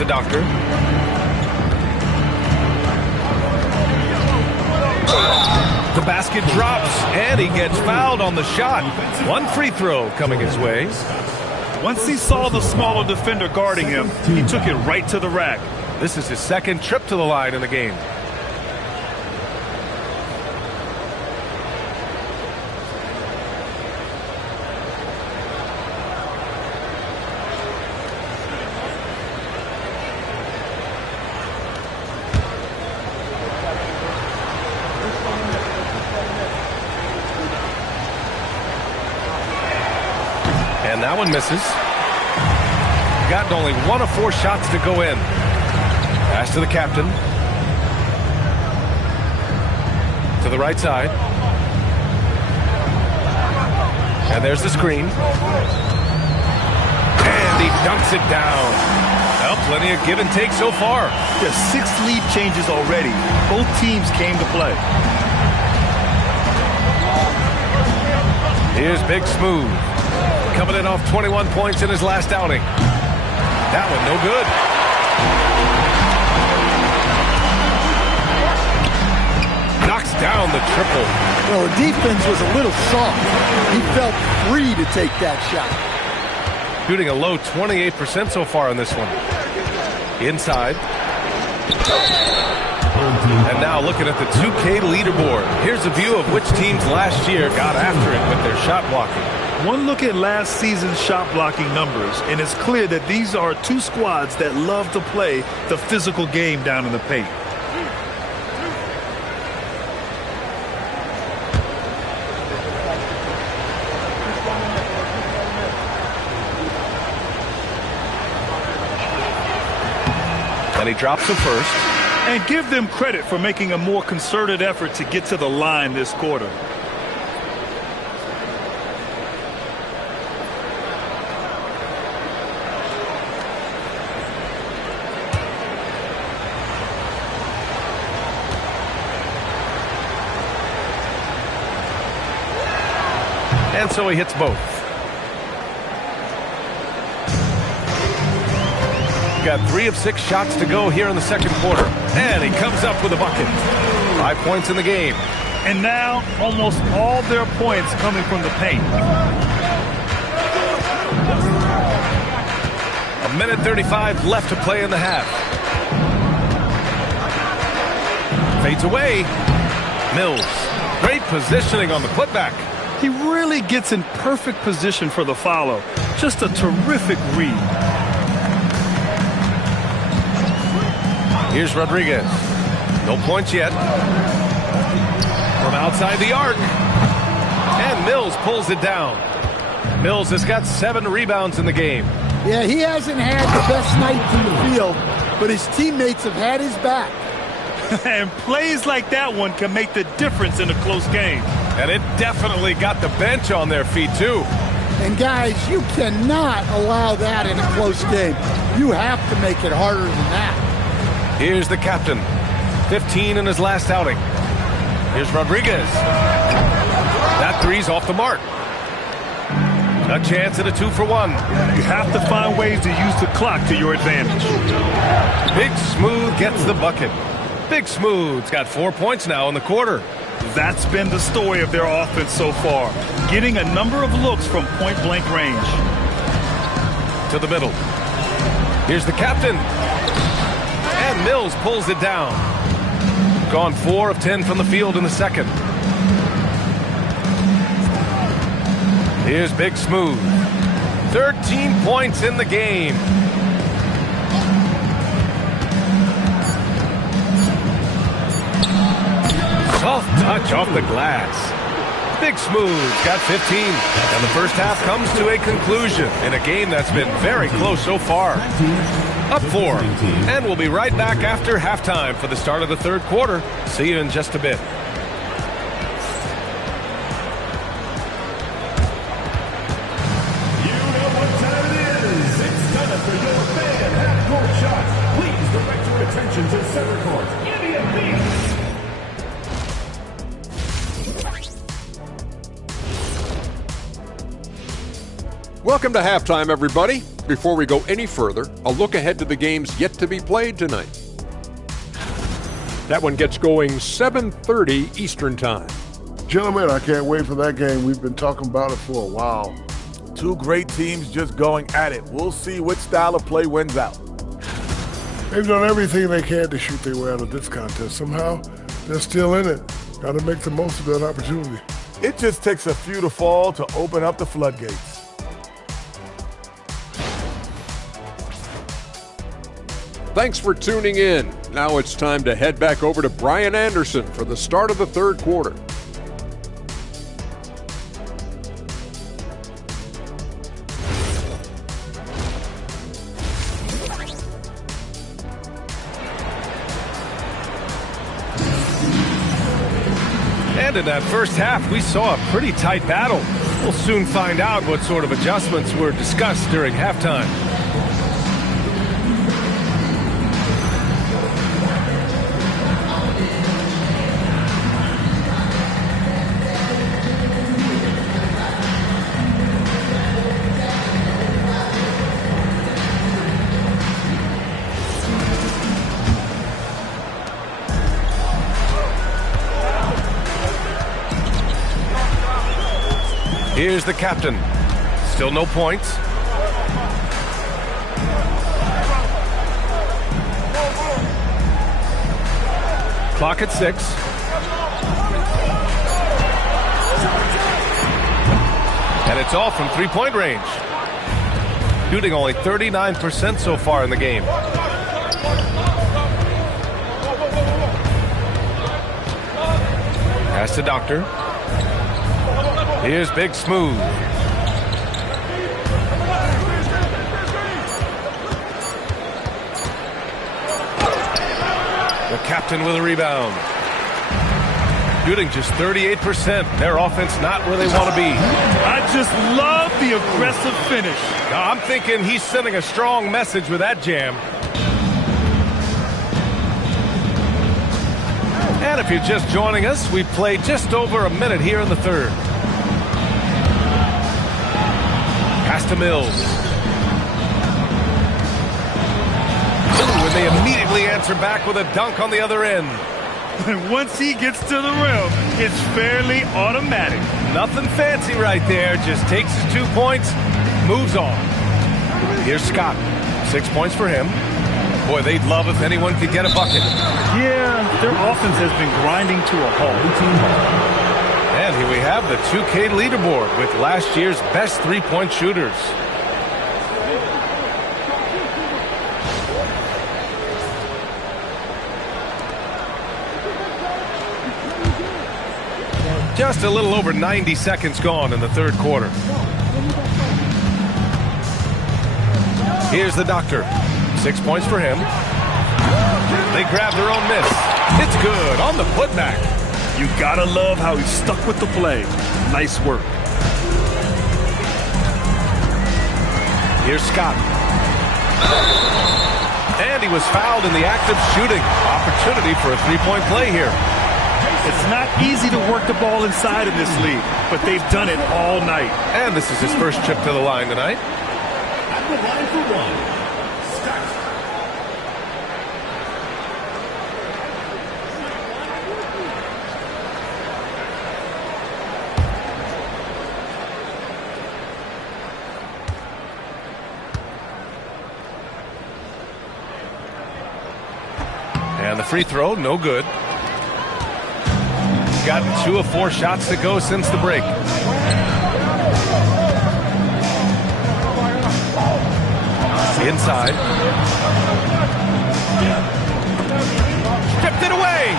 a doctor. The basket drops, and he gets fouled on the shot. One free throw coming his way. Once he saw the smaller defender guarding him, he took it right to the rack. This is his second trip to the line in the game. And that one misses. Got only 1 of 4 shots to go in. Pass to the captain. To the right side. And there's the screen. And he dunks it down. Well, plenty of give and take so far. There's 6 lead changes already. Both teams came to play. Here's Big Smooth. Coming in off 21 points in his last outing. That one no good. Knocks down the triple. Well, the defense was a little soft. He felt free to take that shot. Shooting a low 28% so far on this one. Inside. And now looking at the 2K leaderboard. Here's a view of which teams last year got after it with their shot blocking. One look at last season's shot blocking numbers, and it's clear that these are 2 squads that love to play the physical game down in the paint. And he drops the first. And give them credit for making a more concerted effort to get to the line this quarter. And so he hits both. Got 3 of 6 shots to go here in the second quarter. And he comes up with a bucket. 5 points in the game. And now almost all their points coming from the paint. A minute 35 left to play in the half. Fades away. Mills. Great positioning on the putback. He really gets in perfect position for the follow. Just a terrific read. Here's Rodriguez. No points yet. From outside the arc. And Mills pulls it down. Mills has got 7 rebounds in the game. Yeah, he hasn't had the best night from the field, but his teammates have had his back. And plays like that one can make the difference in a close game. And it definitely got the bench on their feet, too. And, guys, you cannot allow that in a close game. You have to make it harder than that. Here's the captain. 15 in his last outing. Here's Rodriguez. That three's off the mark. A chance at a 2-for-1. You have to find ways to use the clock to your advantage. Big Smooth gets the bucket. Big Smooth's got 4 points now in the quarter. That's been the story of their offense so far, getting a number of looks from point-blank range. To the middle. Here's the captain. And Mills pulls it down. Gone 4 of 10 from the field in the second. Here's Big Smooth. 13 points in the game. Soft touch off the glass. Big Smooth got 15. And the first half comes to a conclusion in a game that's been very close so far. Up 4. And we'll be right back after halftime for the start of the third quarter. See you in just a bit. You know what time it is. It's time for your fan half-court shots. Please direct your attention to center court. Indian Beach. Welcome to halftime, everybody. Before we go any further, a look ahead to the games yet to be played tonight. That one gets going 7:30 Eastern Time. Gentlemen, I can't wait for that game. We've been talking about it for a while. Two great teams just going at it. We'll see which style of play wins out. They've done everything they can to shoot their way out of this contest. Somehow, they're still in it. Got to make the most of that opportunity. It just takes a few to fall to open up the floodgates. Thanks for tuning in. Now it's time to head back over to Brian Anderson for the start of the third quarter. And in that first half, we saw a pretty tight battle. We'll soon find out what sort of adjustments were discussed during halftime. Here's the captain. Still no points. Clock at 6. And it's all from three-point range. Shooting only 39% so far in the game. Pass to Doctor. Here's Big Smooth. The captain with a rebound. Shooting just 38%. Their offense not where they want to be. I just love the aggressive finish. Now, I'm thinking he's sending a strong message with that jam. And if you're just joining us, we played just over a minute here in the third. Pass to Mills. Ooh, and they immediately answer back with a dunk on the other end. And once he gets to the rim, it's fairly automatic. Nothing fancy right there. Just takes his 2 points, moves on. Here's Scott. 6 points for him. Boy, they'd love if anyone could get a bucket. Yeah, their offense has been grinding to a halt. And here we have the 2K leaderboard with last year's best three-point shooters. Just a little over 90 seconds gone in the third quarter. Here's the Doctor. 6 points for him. They grab their own miss. It's good on the putback. You gotta love how he stuck with the play. Nice work. Here's Scott. And he was fouled in the act of shooting. Opportunity for a three-point play here. It's not easy to work the ball inside in this league, but they've done it all night. And this is his first trip to the line tonight. At the line for one, Scott. And the free throw, no good. Gotten 2 of 4 shots to go since the break. Inside. Stripped it away.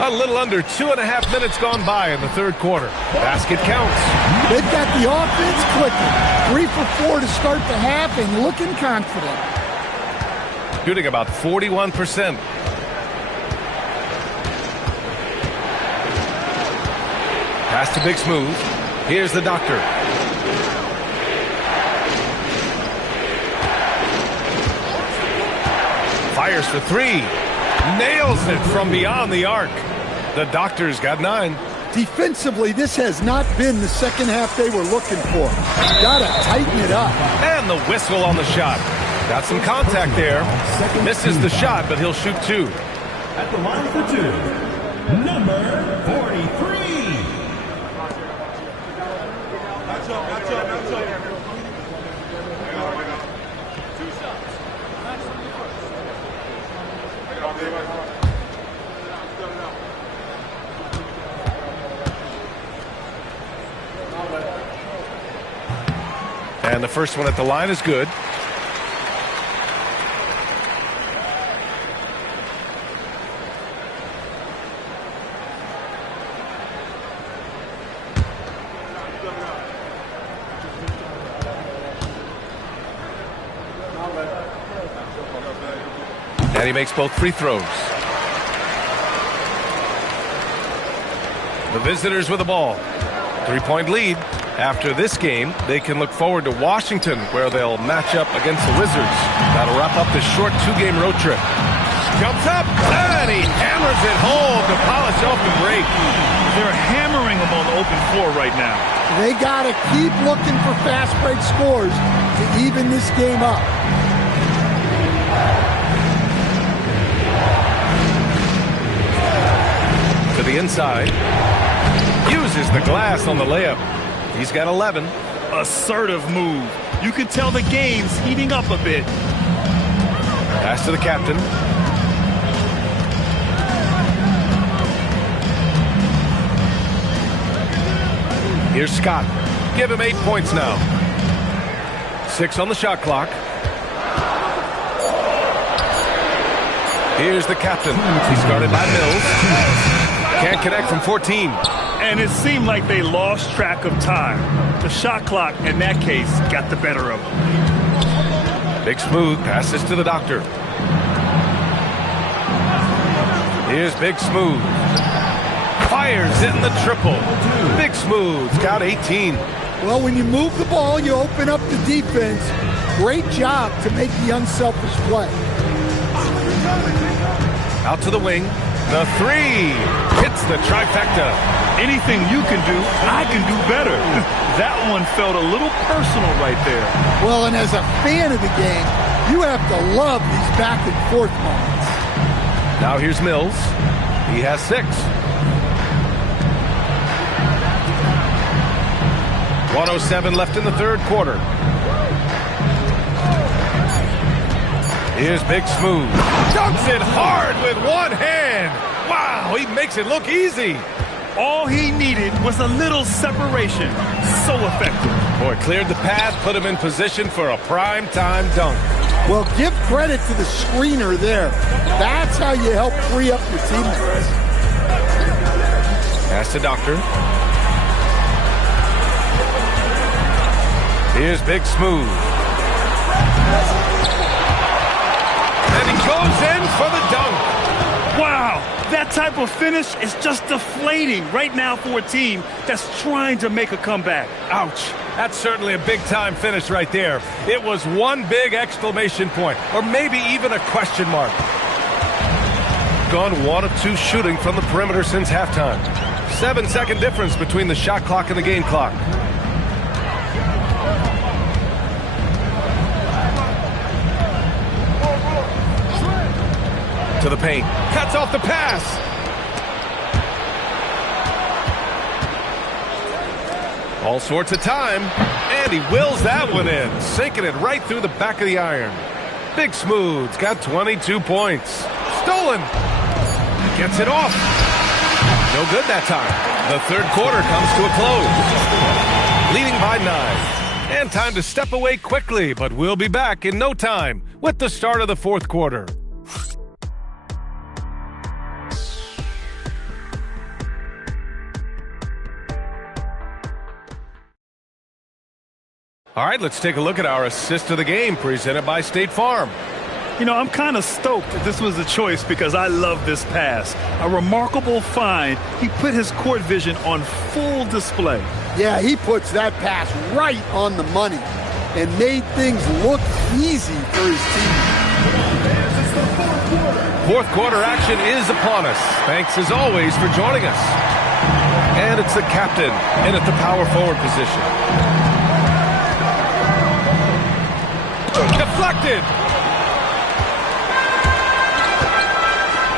A little under 2.5 minutes gone by in the third quarter. Basket counts. They've got the offense clicking. 3 for 4 to start the half and looking confident. Shooting about 41%. Pass to Big Smooth. Here's the Doctor. Fires for 3. Nails it from beyond the arc. The Doctor's got 9. Defensively, this has not been the second half they were looking for. Got to tighten it up. And the whistle on the shot. Got some contact there. Misses the shot, but he'll shoot two. At the line for two, number 43. And the first one at the line is good. And he makes both free throws. The visitors with the ball. 3-point lead. After this game, they can look forward to Washington, where they'll match up against the Wizards. That'll wrap up this short two-game road trip. Jumps up, and he hammers it home to polish off the break. They're hammering them on the open floor right now. They got to keep looking for fast break scores to even this game up. To the inside. Uses the glass on the layup. He's got 11. Assertive move. You can tell the game's heating up a bit. Pass to the captain. Here's Scott. Give him 8 points now. 6 on the shot clock. Here's the captain. He's guarded by Mills. Can't connect from 14. And it seemed like they lost track of time. The shot clock, in that case, got the better of them. Big Smooth passes to the doctor. Here's Big Smooth. Fires in the triple. Big Smooth's got 18. Well, when you move the ball, you open up the defense. Great job to make the unselfish play. Out to the wing. The three hits the trifecta. Anything you can do, I can do better. That one felt a little personal right there. Well, and as a fan of the game, you have to love these back and forth moments. Now here's Mills. He has 6. 1:07 left in the third quarter. Here's Big Smooth. Dunks it hard with one hand. Wow, he makes it look easy. All he needed was a little separation. So effective. Boy, cleared the path, put him in position for a prime-time dunk. Well, give credit to the screener there. That's how you help free up your teammates. Pass to Doctor. Here's Big Smooth. And he goes in for the dunk. Wow, that type of finish is just deflating right now for a team that's trying to make a comeback. Ouch. That's certainly a big-time finish right there. It was one big exclamation point, or maybe even a question mark. Gone 1 of 2 shooting from the perimeter since halftime. 7-second difference between the shot clock and the game clock. To the paint. Cuts off the pass. All sorts of time. And he wills that one in. Sinking it right through the back of the iron. Big Smooth's got 22 points. Stolen. Gets it off. No good that time. The third quarter comes to a close. Leading by 9. And time to step away quickly, but we'll be back in no time with the start of the fourth quarter. All right, let's take a look at our assist of the game presented by State Farm. You know, I'm kind of stoked that this was a choice because I love this pass. A remarkable find. He put his court vision on full display. Yeah, he puts that pass right on the money and made things look easy for his team. Fourth quarter action is upon us. Thanks as always for joining us. And it's the captain in at the power forward position. Deflected.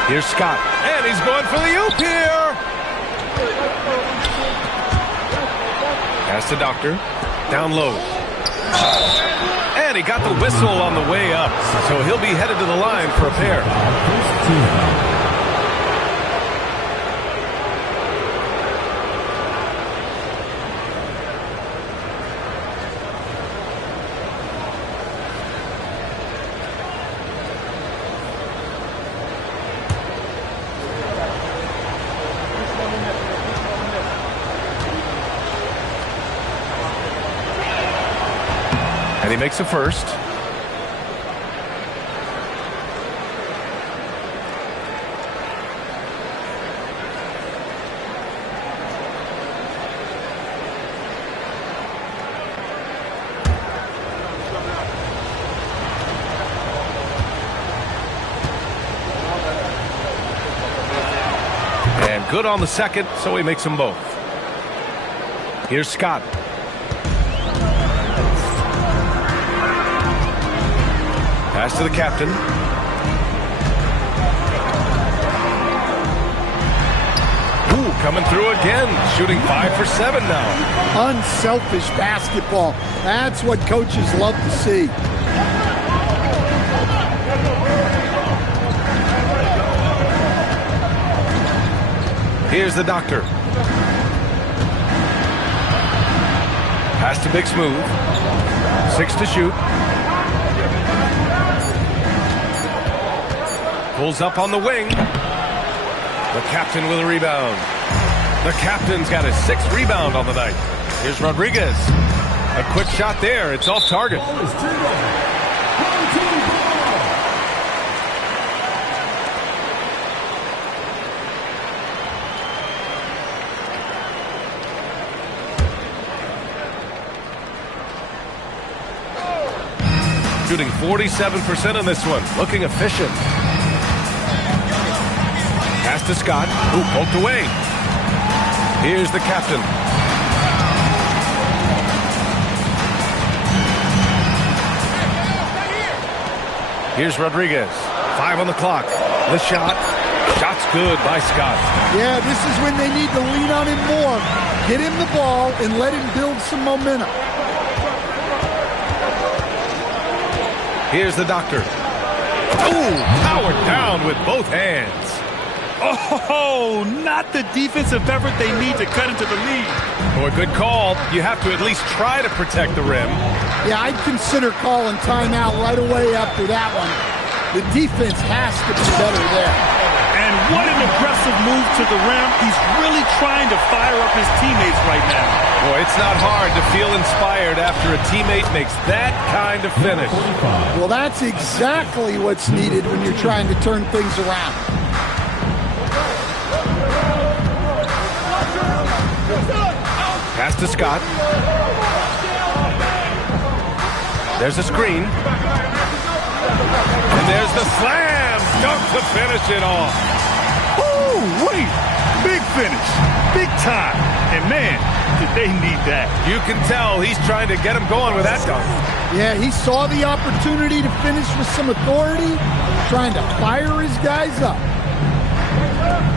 Here's Scott. And he's going for the oop here. Pass to Doctor. Down low. And he got the whistle on the way up. So he'll be headed to the line for a pair. And he makes a first. And good on the second, so he makes them both. Here's Scott. Pass to the captain. Ooh, coming through again. Shooting 5 for 7 now. Unselfish basketball. That's what coaches love to see. Here's the Doctor. Pass to Big Smooth. 6 to shoot. Pulls up on the wing. The captain with a rebound. The captain's got his 6th rebound on the night. Here's Rodriguez. A quick shot there. It's off target. Shooting 47% on this one. Looking efficient. Pass to Scott, who poked away. Here's the captain. Here's Rodriguez. 5 on the clock. The shot. Shot's good by Scott. Yeah, this is when they need to lean on him more. Get him the ball and let him build some momentum. Here's the Doctor. Ooh, powered down with both hands. Oh, not the defensive effort they need to cut into the lead. Oh, a good call. You have to at least try to protect the rim. Yeah, I'd consider calling timeout right away after that one. The defense has to be better there. And what an aggressive move to the rim. He's really trying to fire up his teammates right now. Boy, it's not hard to feel inspired after a teammate makes that kind of finish. Well, that's exactly what's needed when you're trying to turn things around. Pass to Scott. There's a screen. And there's the slam dunk to finish it off. Ooh, wait. Big finish. Big time. And man, did they need that. You can tell he's trying to get him going with that dunk. Yeah, he saw the opportunity to finish with some authority, trying to fire his guys up.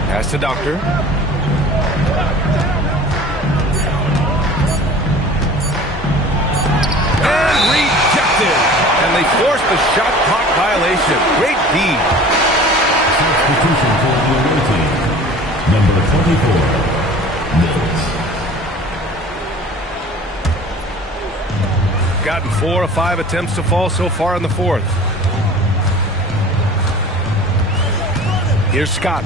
Pass to Doctor. And rejected. And they forced the shot clock violation. Great D. Substitution for the away team. Number 24, Mills. Gotten 4 of 5 attempts to fall so far in the fourth. Here's Scott.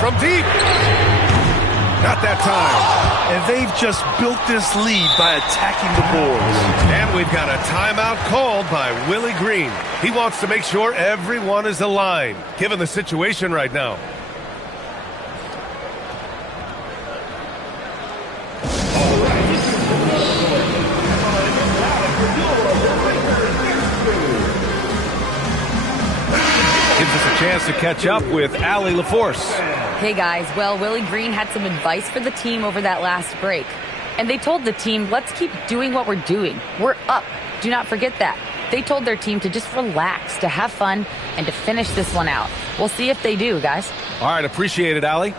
From deep. Not that time. And they've just built this lead by attacking the boards. And we've got a timeout called by Willie Green. He wants to make sure everyone is aligned, given the situation right now. chance to catch up with Allie LaForce. Hey guys, well, Willie Green had some advice for the team over that last break. And they told the team, let's keep doing what we're doing. We're up. Do not forget that. They told their team to just relax, to have fun, and to finish this one out. We'll see if they do, guys. All right, appreciate it, Allie.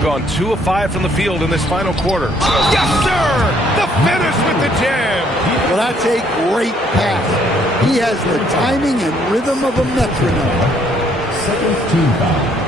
Gone 2 of 5 from the field in this final quarter. Yes, sir! The finish with the jam! Well, that's a great pass. He has the timing and rhythm of a metronome. Second team foul.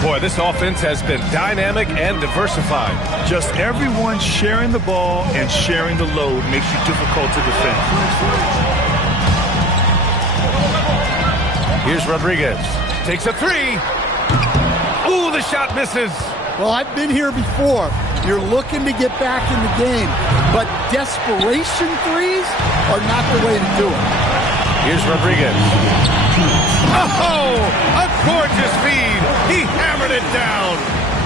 Boy, this offense has been dynamic and diversified. Just everyone sharing the ball and sharing the load makes you difficult to defend. Here's Rodriguez. Takes a 3. Ooh, the shot misses. Well, I've been here before. You're looking to get back in the game, but desperation threes are not the way to do it. Here's Rodriguez. Oh, a gorgeous feed. He hammered it down.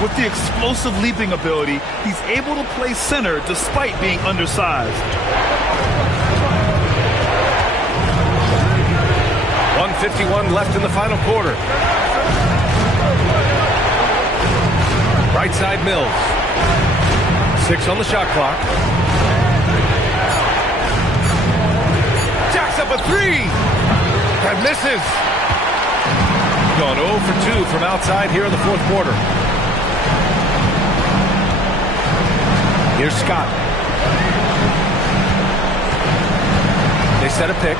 With the explosive leaping ability, he's able to play center despite being undersized. 1:51 left in the final quarter. Right side Mills. 6 on the shot clock. Jacks up a 3. That misses. Gone 0 for 2 from outside here in the fourth quarter. Here's Scott. They set a pick.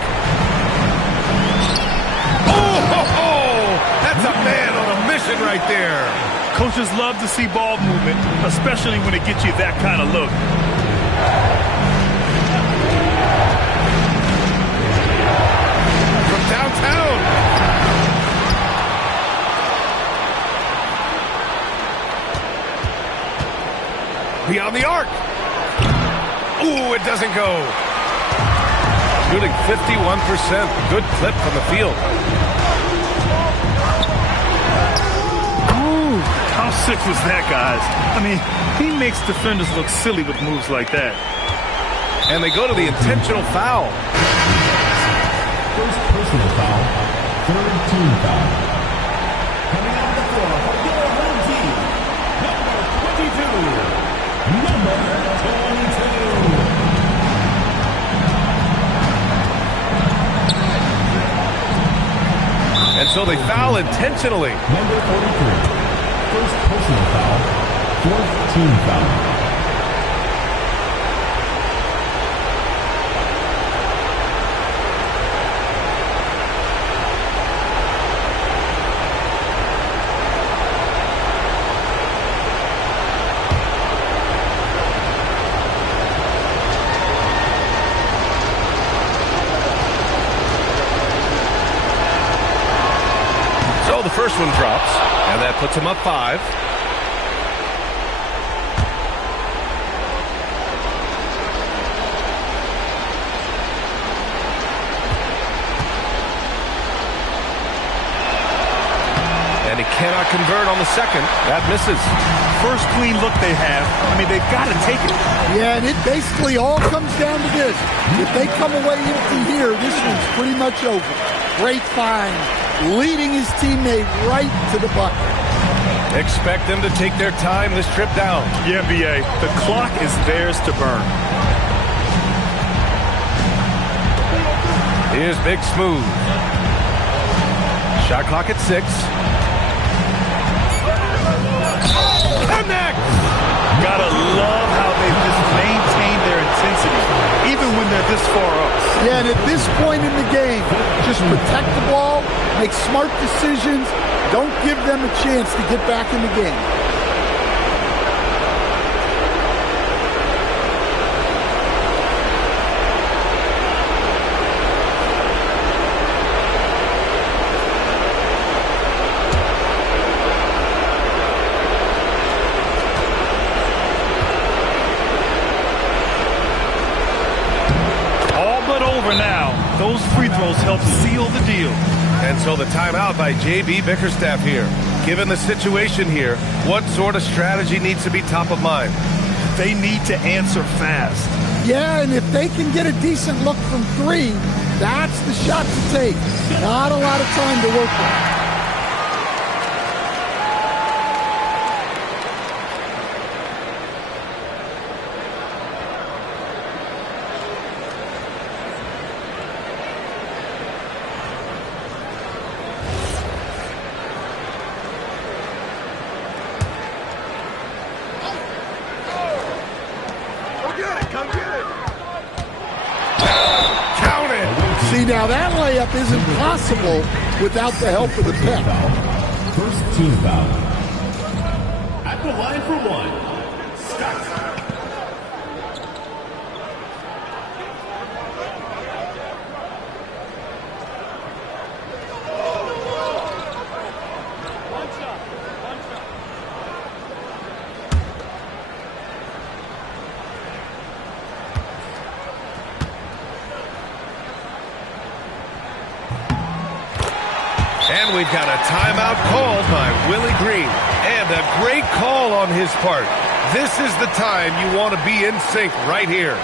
Oh, that's a man on a mission right there. Coaches love to see ball movement, especially when it gets you that kind of look. From downtown. Beyond the arc. Ooh, it doesn't go. Shooting 51%. Good clip from the field. Ooh, how sick was that, guys? I mean, he makes defenders look silly with moves like that. And they go to the intentional foul. First personal foul. Third team foul. Coming out of the floor for your home team, number 22. Number 22. And so they foul intentionally. Number 43. First personal foul. Fourth team foul. The first one drops, and that puts him up 5. And he cannot convert on the second. That misses. First clean look they have. I mean, they've got to take it. Yeah, and it basically all comes down to this. If they come away empty here, this one's pretty much over. Great find. Leading his teammate right to the bucket. Expect them to take their time this trip down. Yeah, BA, the clock is theirs to burn. Here's Big Smooth. Shot clock at 6. Connect! Gotta love how they've just maintained their intensity, even when they're this far up. Yeah, and at this point in the game, just protect the ball, make smart decisions, don't give them a chance to get back in the game. Those free throws help seal the deal. And so the timeout by J.B. Bickerstaff here. Given the situation here, what sort of strategy needs to be top of mind? They need to answer fast. Yeah, and if they can get a decent look from three, that's the shot to take. Not a lot of time to work with. See, now that layup isn't possible without the help of the pep. First team foul. At the line for one, Scott. And we've got a timeout called by Willie Green. And a great call on his part. This is the time you want to be in sync right here.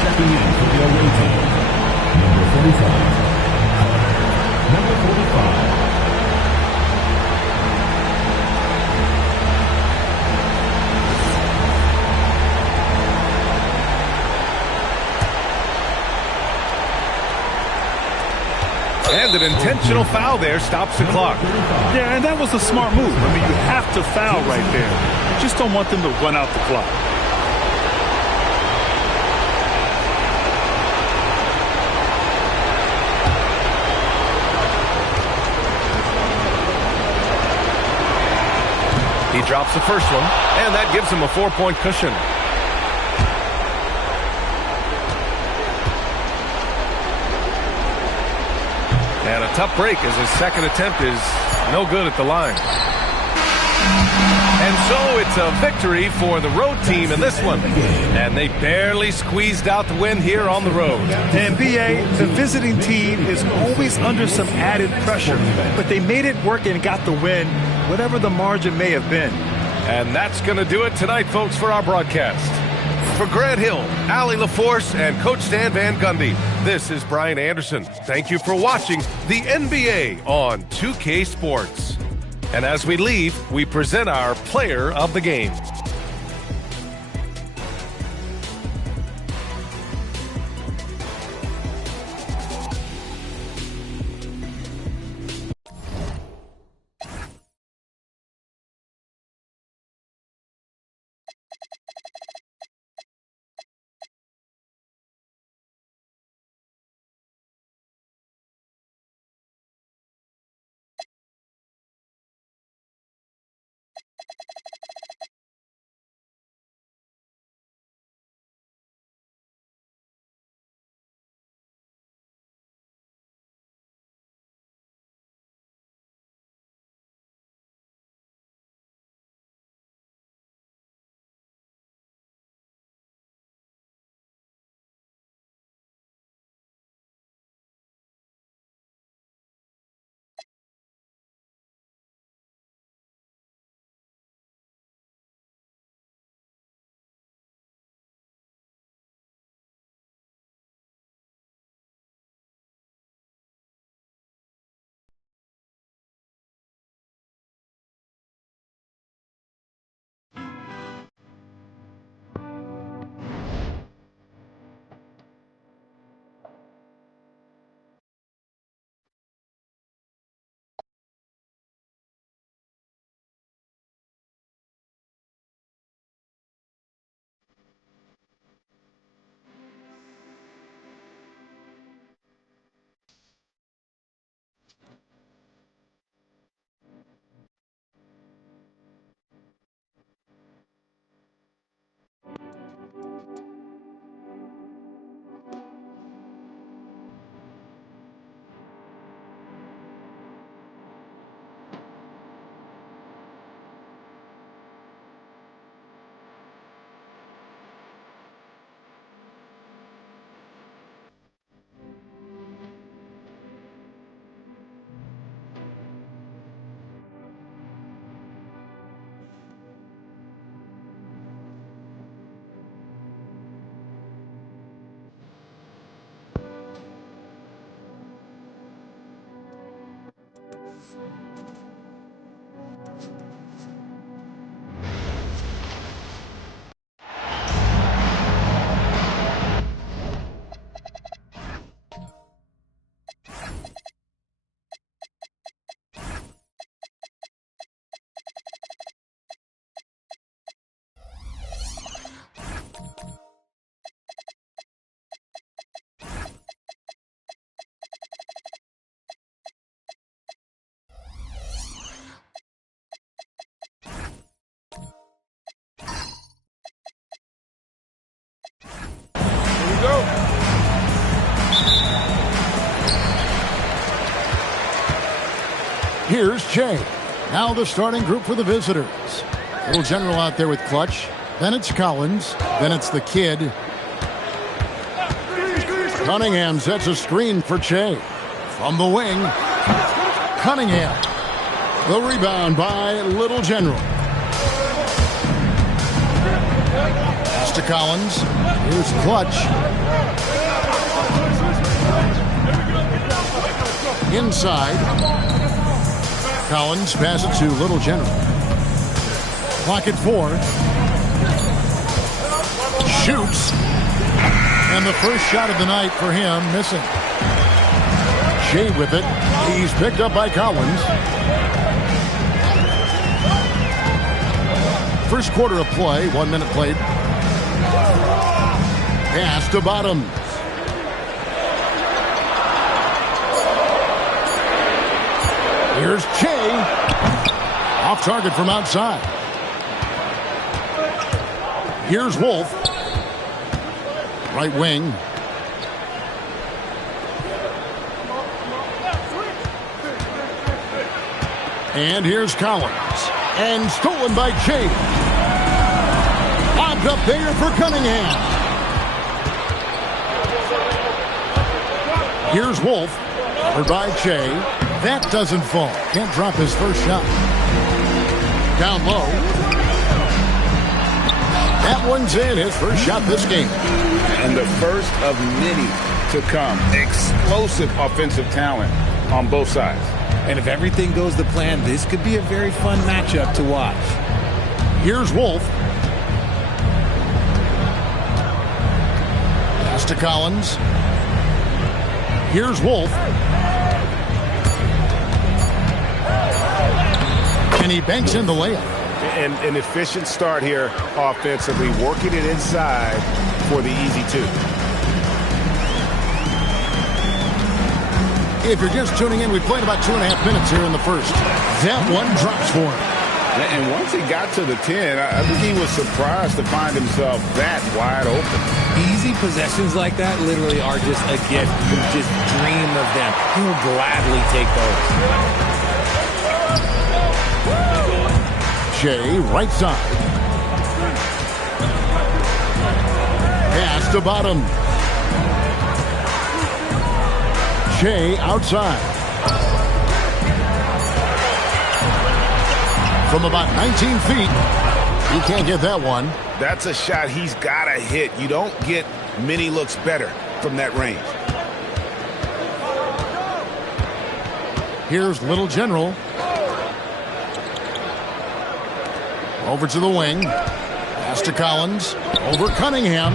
Checking in for the away team. Number 45. Number 45. And an intentional foul there stops the clock. Yeah, and that was a smart move. I mean, you have to foul right there. You just don't want them to run out the clock. He drops the first one, and that gives him a 4-point cushion. And a tough break as his second attempt is no good at the line. And so it's a victory for the road team in this one. And they barely squeezed out the win here on the road. And BA, the visiting team is always under some added pressure, but they made it work and got the win, whatever the margin may have been. And that's going to do it tonight, folks, for our broadcast. For Grant Hill, Allie LaForce, and Coach Stan Van Gundy, this is Brian Anderson. Thank you for watching the NBA on 2K Sports. And as we leave, we present our player of the game. go. Here's Jay. Now the starting group for the visitors. Little General out there with Clutch. Then it's Collins. Then it's the Kid. Cunningham sets a screen for Che. From the wing, Cunningham. The rebound by Little General. Pass to Collins. Here's Clutch. Inside. Collins pass it to Little General. Clock at 4. Shoots. And the first shot of the night for him, missing. Shea with it. He's picked up by Collins. First quarter of play, 1 minute played. Pass to Bottoms. Here's Che. Off target from outside. Here's Wolf. Right wing. And here's Collins. And stolen by Che. Lobbed up there for Cunningham. Here's Wolf. Covered by Che. That doesn't fall. Can't drop his first shot. Down low. That one's in. His first shot this game. And the first of many to come. Explosive offensive talent on both sides. And if everything goes to plan, this could be a very fun matchup to watch. Here's Wolf. Pass to Collins. Here's Wolf. And he banks in the layup. And an efficient start here offensively, working it inside for the easy two. If you're just tuning in, we played about 2.5 minutes here in the first. That one drops for him. And once he got to the 10, I think he was surprised to find himself that wide open. Easy possessions like that literally are just a gift. You just dream of them. He'll gladly take those. Che, right side. Pass to Bottom. Che outside. From about 19 feet. He can't get that one. That's a shot he's got to hit. You don't get many looks better from that range. Here's Little General. Over to the wing. Pass to Collins. Over Cunningham.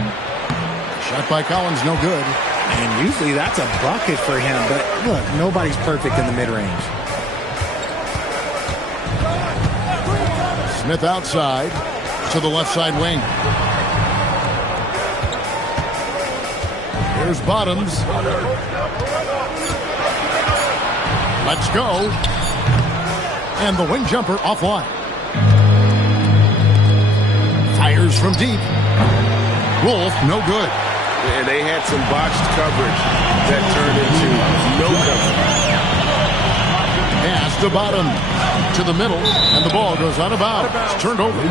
Shot by Collins, no good. And usually that's a bucket for him, but look, nobody's perfect in the mid-range. Smith outside to the left side wing. Here's Bottoms. Let's go. And the wing jumper offline. Fires from deep. Wolf, no good. And they had some botched coverage that turned into no coverage. Pass to Bottom. To the middle. And the ball goes out of bounds. It's turned over.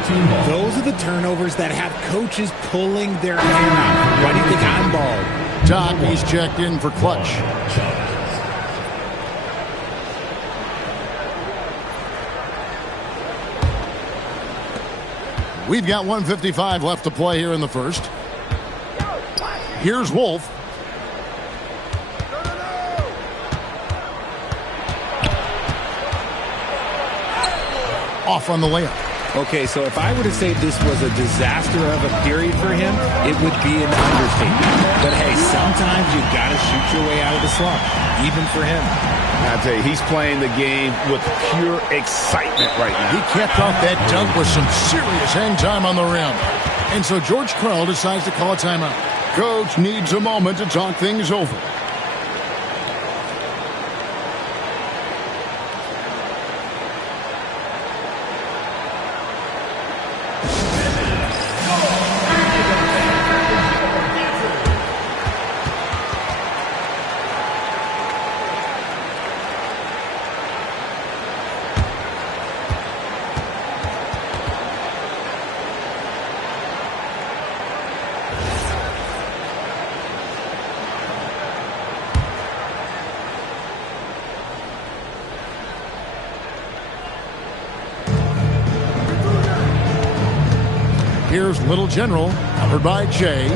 Those are the turnovers that have coaches pulling their hair out. Why do you think I'm bald? Doc, he's checked in for Clutch. We've got 1:55 left to play here in the first. Here's Wolf. Off on the layup. Okay, so if I were to say this was a disaster of a period for him, it would be an understatement. But hey, sometimes you got to shoot your way out of the slump, even for him. I tell you, he's playing the game with pure excitement right now. He kept off that dunk with some serious hang time on the rim. And so George Krell decides to call a timeout. Coach needs a moment to talk things over. Here's Little General, covered by Jay.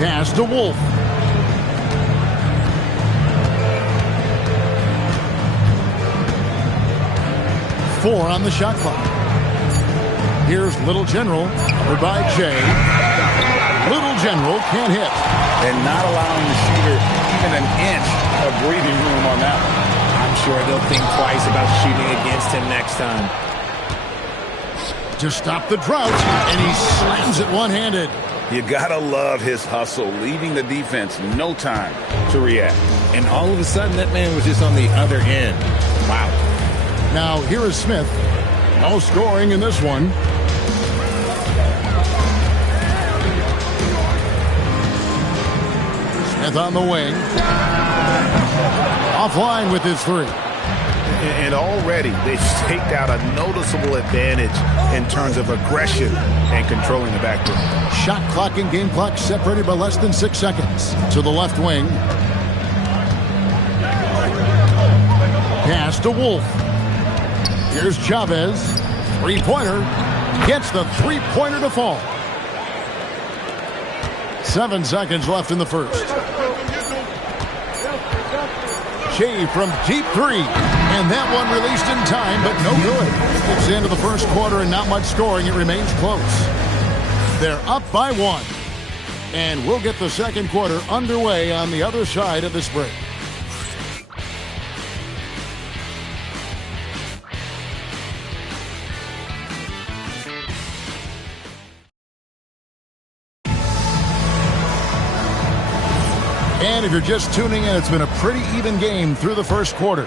Pass to Wolf. Four on the shot clock. Here's Little General, covered by Jay. Little General can't hit. And not allowing the shooter even an inch of breathing room on that one. I'm sure they'll think twice about shooting against him next time. To stop the drought, and he slams it one-handed. You gotta love his hustle, leaving the defense no time to react. And all of a sudden, that man was just on the other end. Wow. Now, here is Smith. No scoring in this one. Smith on the wing. Offline with his three. And already they've staked out a noticeable advantage in terms of aggression and controlling the backcourt. Shot clock and game clock separated by less than 6 seconds. To the left wing. Pass to Wolf. Here's Chavez. Three-pointer. Gets the three-pointer to fall. 7 seconds left in the first. Shea from deep three. And that one released in time, but no good. It's the end of the first quarter and not much scoring. It remains close. They're up by 1. And we'll get the second quarter underway on the other side of this break. And if you're just tuning in, it's been a pretty even game through the first quarter.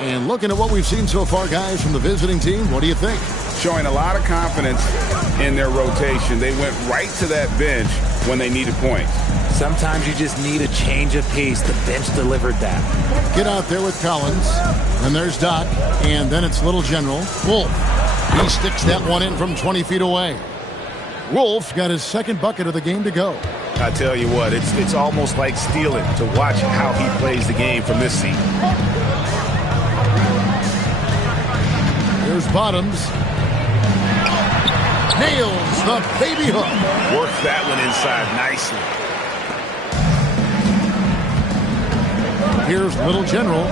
And looking at what we've seen so far, guys, from the visiting team, what do you think? Showing a lot of confidence in their rotation. They went right to that bench when they needed points. Sometimes you just need a change of pace. The bench delivered that. Get out there with Collins. And there's Doc. And then it's Little General. Wolf. He sticks that one in from 20 feet away. Wolf got his second bucket of the game to go. I tell you what, it's almost like stealing to watch how he plays the game from this seat. Here's Bottoms. Nails the baby hook. Worked that one inside nicely. Here's Little General.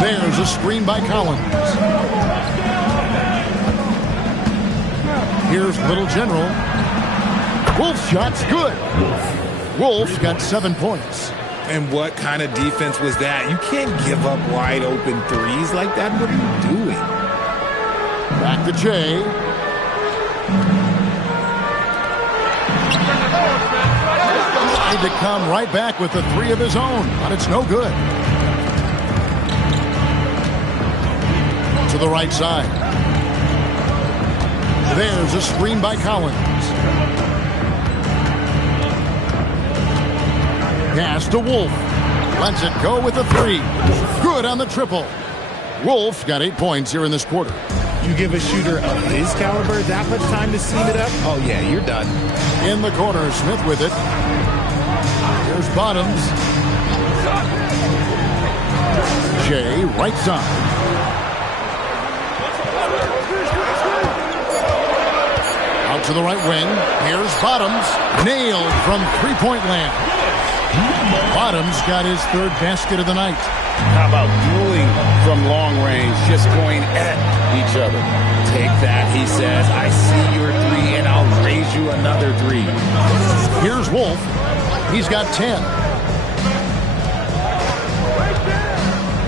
There's a screen by Collins. Here's Little General. Wolf shot's good. Wolf's got 7 points. And what kind of defense was that? You can't give up wide open threes like that. What are you doing? Back to Jay. Tried to come right back with a three of his own, but it's no good. To the right side. There's a screen by Collins. Pass to Wolf. Lets it go with a three. Good on the triple. Wolf got 8 points here in this quarter. You give a shooter of his caliber that much time to seam it up? Oh, yeah, you're done. In the corner, Smith with it. Here's Bottoms. Jay, right side. Out to the right wing. Here's Bottoms. Nailed from three-point land. Bottoms got his third basket of the night. How about dueling from long range, just going at each other? Take that, he says. I see your three, and I'll raise you another three. Here's Wolf. He's got 10.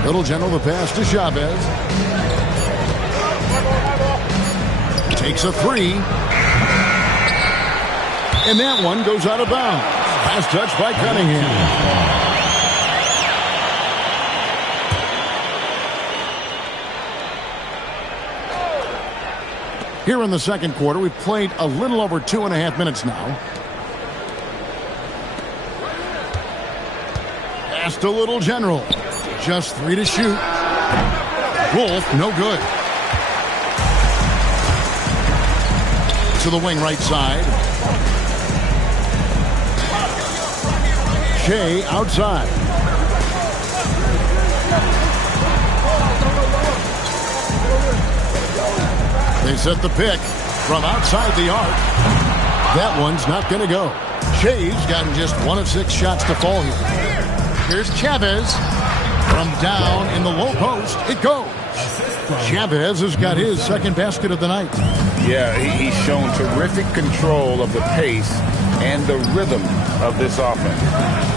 Little General, the pass to Chavez. Takes a three. And that one goes out of bounds. Pass touch by Cunningham. Here in the second quarter, we've played a little over 2.5 minutes now. Pass to Little General. Just 3 to shoot. Wolf, no good. To the wing right side. Shea outside. They set the pick. from outside the arc. That one's not going to go. Shea's gotten just 1 of 6 shots to fall here. Here's Chavez. From down in the low post, it goes. Chavez has got his second basket of the night. Yeah, he's shown terrific control of the pace and the rhythm of this offense.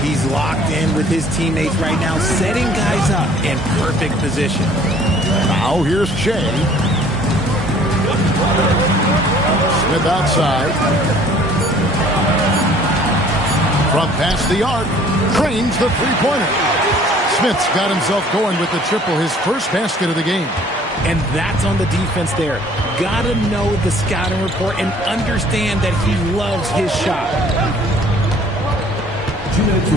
He's locked in with his teammates right now, setting guys up in perfect position. Now here's Shea. Smith outside. From past the arc, trains the three-pointer. Smith's got himself going with the triple, his first basket of the game. And that's on the defense there. Gotta know the scouting report and understand that he loves his shot.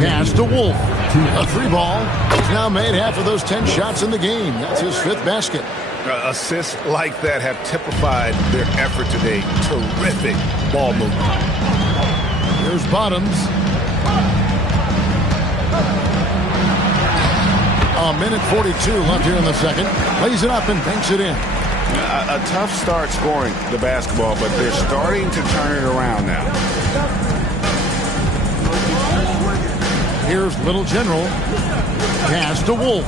Pass to Wolf. A 3-ball. He's now made half of those 10 shots in the game. That's his 5th basket. Assists like that have typified their effort today. Terrific ball movement. Here's Bottoms. A minute 42 left here in the second. Lays it up and banks it in. A tough start scoring the basketball, but they're starting to turn it around now. Here's Little General. Pass to Wolf.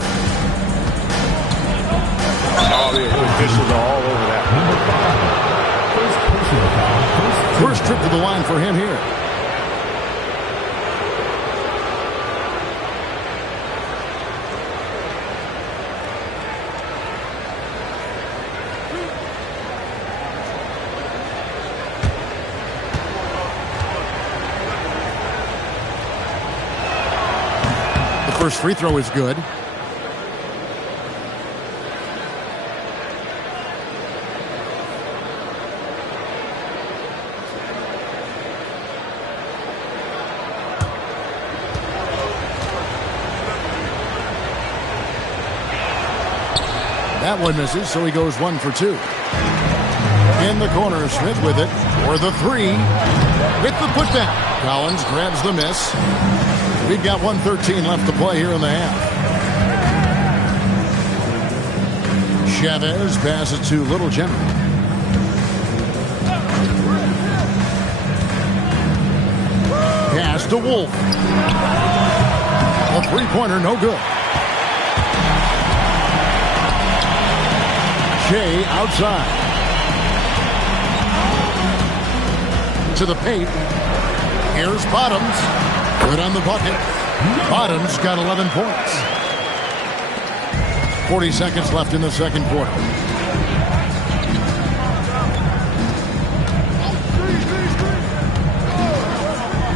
Oh, the officials are all over that. First trip to the line for him here. First free throw is good. That one misses, so he goes 1 for 2. In the corner, Smith with it for the 3. With the putback. Collins grabs the miss. We've got 1:13 left to play here in the half. Chavez passes to Little General. Pass to Wolf. A 3-pointer, no good. Shea outside. To the paint. Here's Bottoms. Good on the bucket. Bottoms got 11 points. 40 seconds left in the second quarter.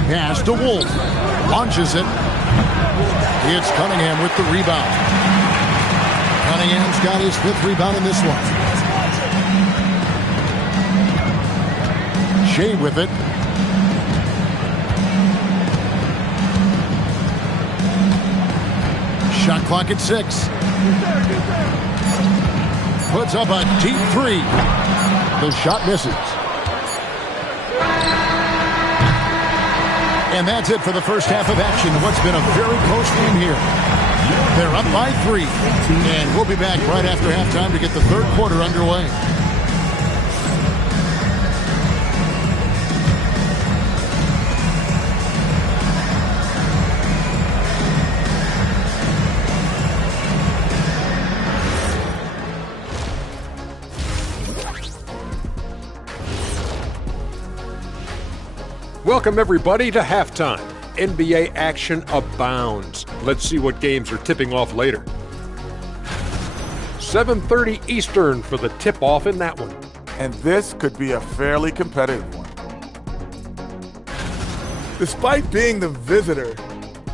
Pass to Wolf. Launches it. It's Cunningham with the rebound. Cunningham's got his 5th rebound in this one. Shea with it. Shot clock at 6. Puts up a deep 3. The shot misses. And that's it for the first half of action. What's been a very close game here. They're up by 3. And we'll be back right after halftime to get the third quarter underway. Welcome, everybody, to halftime. NBA action abounds. Let's see what games are tipping off later. 7:30 Eastern for the tip-off in that one. And this could be a fairly competitive one. Despite being the visitor,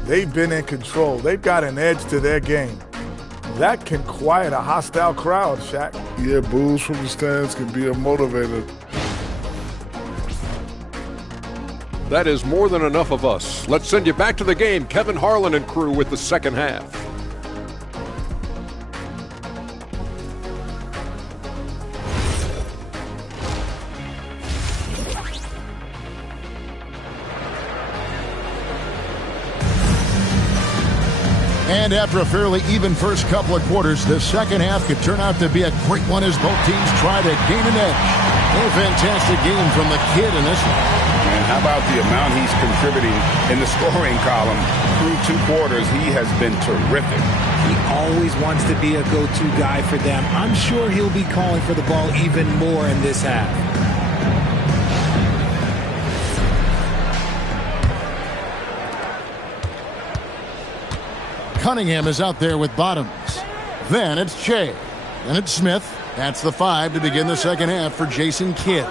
they've been in control. They've got an edge to their game. That can quiet a hostile crowd, Shaq. Yeah, boos from the stands can be a motivator. That is more than enough of us. Let's send you back to the game. Kevin Harlan and crew with the second half. And after a fairly even first couple of quarters, the second half could turn out to be a great one as both teams try to gain an edge. A fantastic game from the kid in this one. And how about the amount he's contributing in the scoring column through 2 quarters? He has been terrific. He always wants to be a go-to guy for them. I'm sure he'll be calling for the ball even more in this half. Cunningham is out there with Bottoms. Then it's Che. Then it's Smith. That's the 5 to begin the second half for Jason Kidd.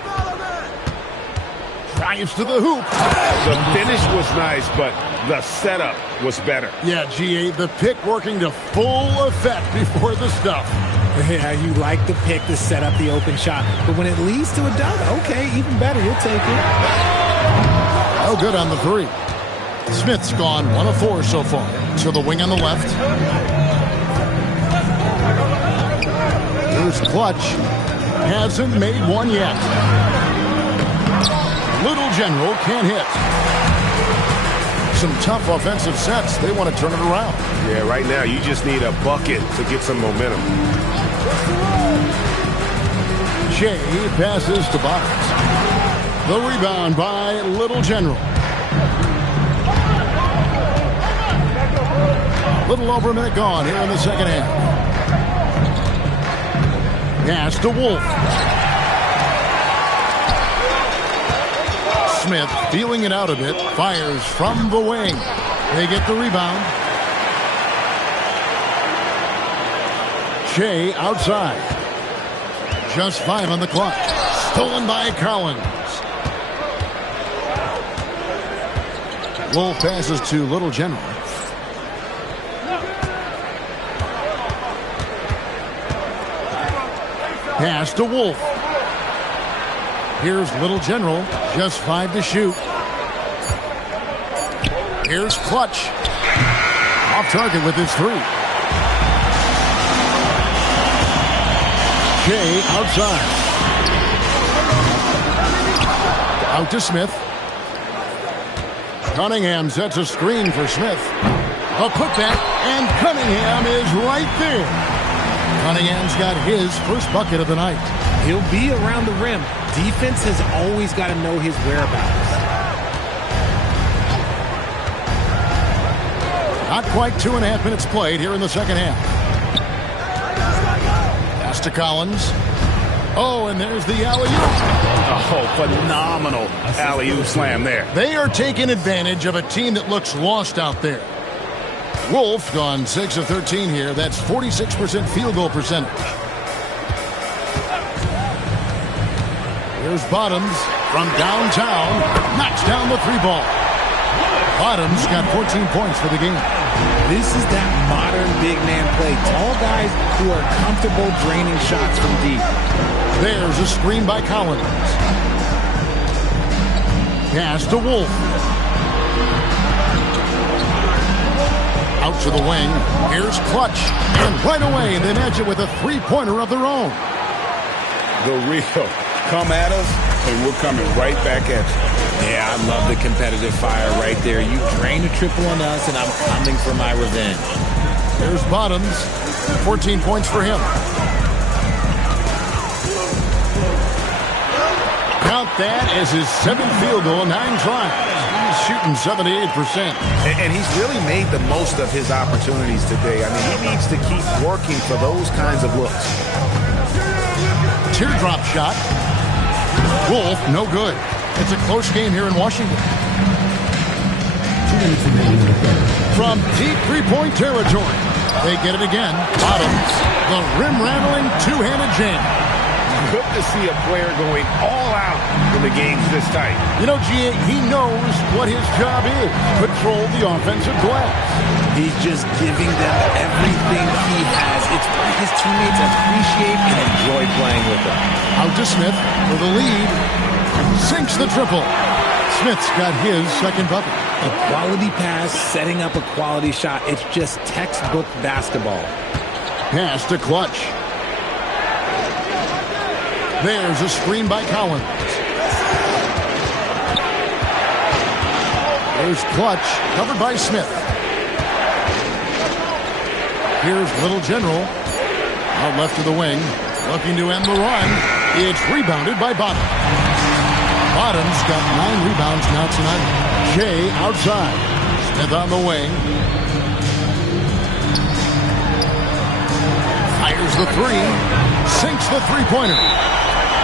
Drives to the hoop. The finish was nice, but the setup was better. Yeah, GA, the pick working to full effect before the stuff. Yeah, you like the pick to set up the open shot. But when it leads to a dunk, okay, even better. You'll take it. Oh, good on the 3. Smith's gone 1 of 4 so far. To the wing on the left. Here's Clutch. Hasn't made one yet. Little General can't hit. Some tough offensive sets. They want to turn it around. Yeah, right now you just need a bucket to get some momentum. Shea passes to Bottoms. The rebound by Little General. Little over a minute gone here in the second half. Pass to Wolf. Smith feeling it out a bit. Fires from the wing. They get the rebound. Shea outside. Just 5 on the clock. Stolen by Collins. Wolf passes to Little General. Pass to Wolf. Here's Little General. Just 5 to shoot. Here's Clutch. Off target with his 3. Shea outside. Out to Smith. Cunningham sets a screen for Smith. A putback, and Cunningham is right there. Cunningham's got his first bucket of the night. He'll be around the rim. Defense has always got to know his whereabouts. Not quite 2.5 minutes played here in the second half. Pass to Collins. Oh, and there's the alley-oop. Oh, phenomenal alley-oop slam there. They are taking advantage of a team that looks lost out there. Wolf gone 6 of 13 here. That's 46% field goal percentage. Here's Bottoms from downtown. Knocks down the 3-ball. Bottoms got 14 points for the game. This is that modern big man play. Tall guys who are comfortable draining shots from deep. There's a screen by Collins. Pass to Wolf. Out to the wing. Here's Clutch. And right away, they match it with a 3-pointer of their own. The real come at us, and we're coming right back at you. Yeah, I love the competitive fire right there. You drain a triple on us, and I'm coming for my revenge. There's Bottoms. 14 points for him. Count that as his 7th field goal, 9 tries. He's shooting 78%. And he's really made the most of his opportunities today. I mean, he needs to keep working for those kinds of looks. Teardrop shot. Wolf, no good. It's a close game here in Washington. From deep 3-point territory, they get it again. Bottoms, the rim-rattling 2-handed jam. Good to see a player going all out when the game's this tight. You know, G.A., he knows what his job is. Control the offensive glass. He's just giving them everything he has. It's what his teammates appreciate and enjoy playing with him. Out to Smith for the lead. Sinks the triple. Smith's got his second bucket. A quality pass, setting up a quality shot. It's just textbook basketball. Pass to Clutch. There's a screen by Collins. There's Clutch, covered by Smith. Here's Little General. Out left to the wing. Looking to end the run. It's rebounded by Bottom. Bottom's got 9 rebounds now tonight. Shea outside. Smith on the wing. Fires the three. Sinks the three-pointer.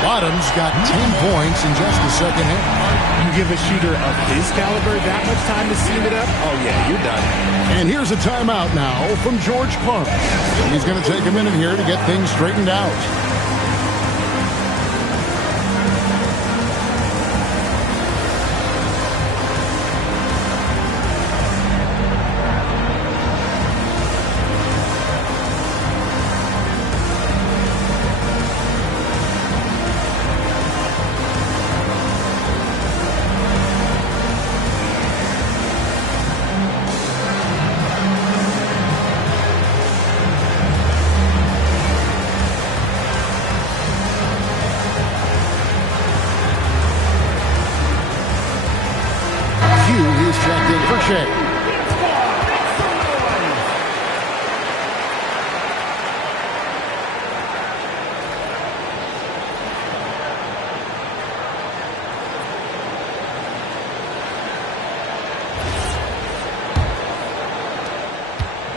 Bottom's got 10 points in just the second half. You give a shooter of his caliber that much time to seam it up, oh yeah, you're done. And here's a timeout now from George Clark. He's going to take a minute here to get things straightened out.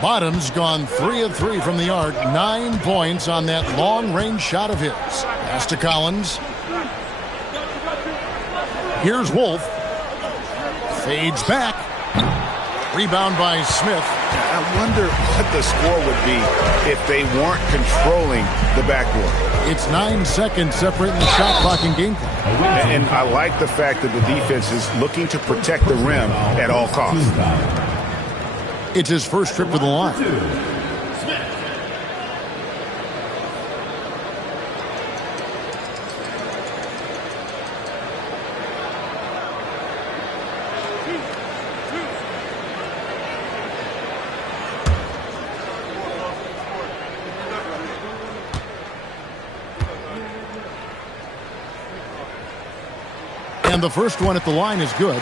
Bottom's gone 3 of 3 from the arc. 9 points on that long-range shot of his. Pass to Collins. Here's Wolf. Fades back. Rebound by Smith. I wonder what the score would be if they weren't controlling the backboard. It's 9 seconds separating the shot clock and game clock. And I like the fact that the defense is looking to protect the rim at all costs. It's his first trip to the line. And the first one at the line is good.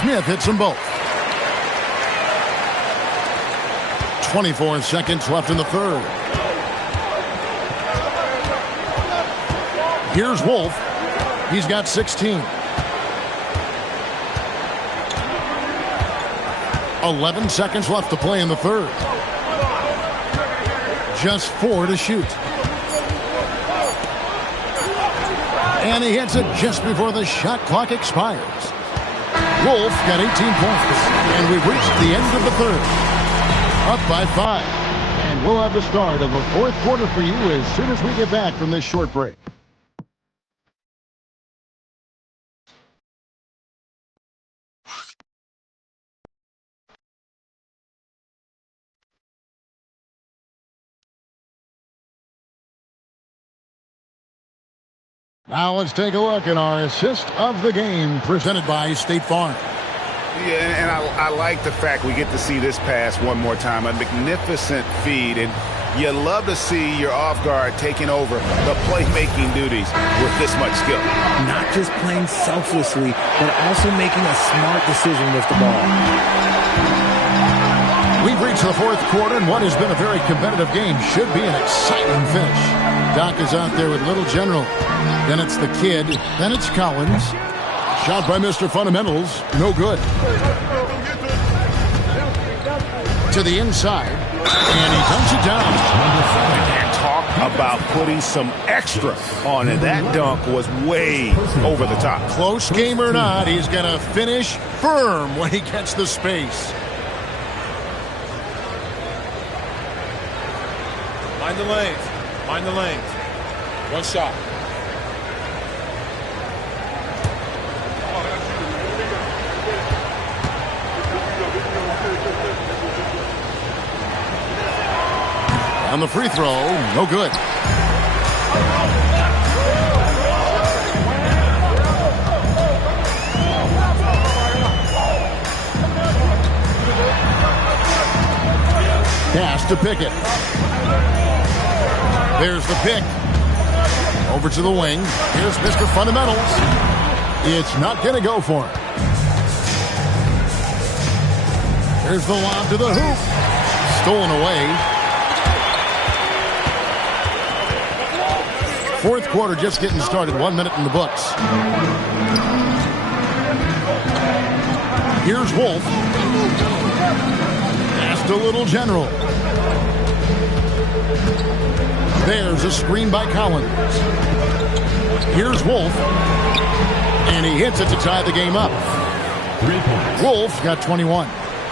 Smith hits them both. 24 seconds left in the third. Here's Wolf. He's got 16. 11 seconds left to play in the third. Just 4 to shoot. And he hits it just before the shot clock expires. Wolf got 18 points. And we've reached the end of the third. Up by 5. And we'll have the start of the fourth quarter for you as soon as we get back from this short break. Now let's take a look at our assist of the game presented by State Farm. Yeah, and I like the fact we get to see this pass one more time. A magnificent feed, and you love to see your off guard taking over the playmaking duties with this much skill. Not just playing selflessly, but also making a smart decision with the ball. We've reached the fourth quarter, and what has been a very competitive game should be an exciting finish. Doc is out there with Little General. Then it's the kid. Then it's Collins. Shot by Mr. Fundamentals. No good. To the inside. And he dumps it down. And talk about putting some extra on it. That dunk was way over the top. Close game or not, he's going to finish firm when he gets the space. Mind the lanes. Mind the lanes. One shot. On the free throw, no good. Pass to Pickett. There's the pick. Over to the wing. Here's Mr. Fundamentals. It's not going to go for him. There's the lob to the hoop. Stolen away. Fourth quarter just getting started. 1 minute in the books. Here's Wolf. Past a little general. There's a screen by Collins. Here's Wolf. And he hits it to tie the game up. Wolf got 21.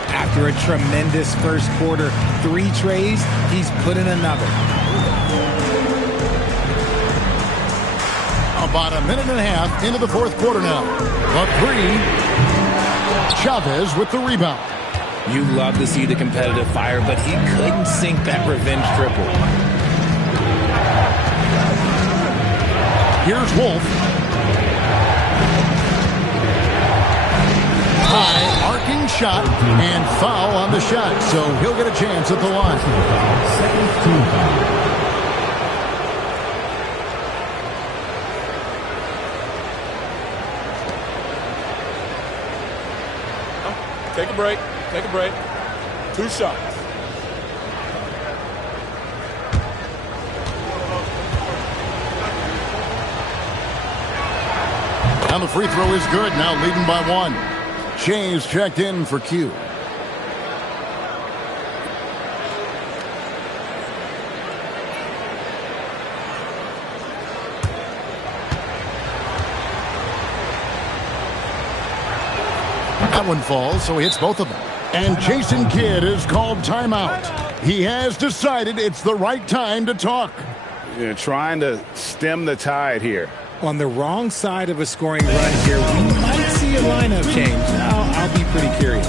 After a tremendous first quarter, 3 trays, he's put in another. About a minute and a half into the fourth quarter now. The 3. Chavez with the rebound. You love to see the competitive fire, but he couldn't sink that revenge triple. Here's Wolf. High arcing shot and foul on the shot, so he'll get a chance at the line. Take a break. Take a break. 2 shots. And the free throw is good. Now leading by 1. James checked in for Q. That one falls, so he hits both of them. And Jason Kidd is called timeout. He has decided it's the right time to talk. You're trying to stem the tide here. On the wrong side of a scoring run here, we might see a lineup change. I'll be pretty curious.